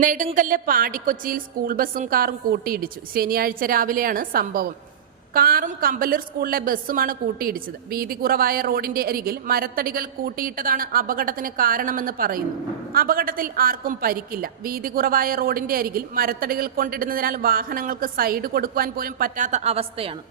നെടുങ്കല്ല് പാടിക്കൊച്ചിയിൽ school ബസ്സും കാറും കൂട്ടിയിടിച്ചു. ശനിയാഴ്ച രാവിലെയാണ് സംഭവം. കാറും കമ്പല്ലൂർ സ്കൂളിലെ ബസ്സുമാണ് കൂട്ടിയിടിച്ചത്. വീതി കുറവായ റോഡിന്റെ അരികിൽ മരത്തടികൾ കൂട്ടിയിട്ടതാണ് അപകടത്തിന് കാരണമെന്ന് പറയുന്നു. അപകടത്തിൽ ആർക്കും പരിക്കില്ല. വീതി കുറവായ റോഡിന്റെ അരികിൽ മരത്തടികൾ കൊണ്ടിടുന്നതിനാൽ വാഹനങ്ങൾക്ക് സൈഡ് കൊടുക്കുവാൻ പോലും പറ്റാത്ത അവസ്ഥയാണ്.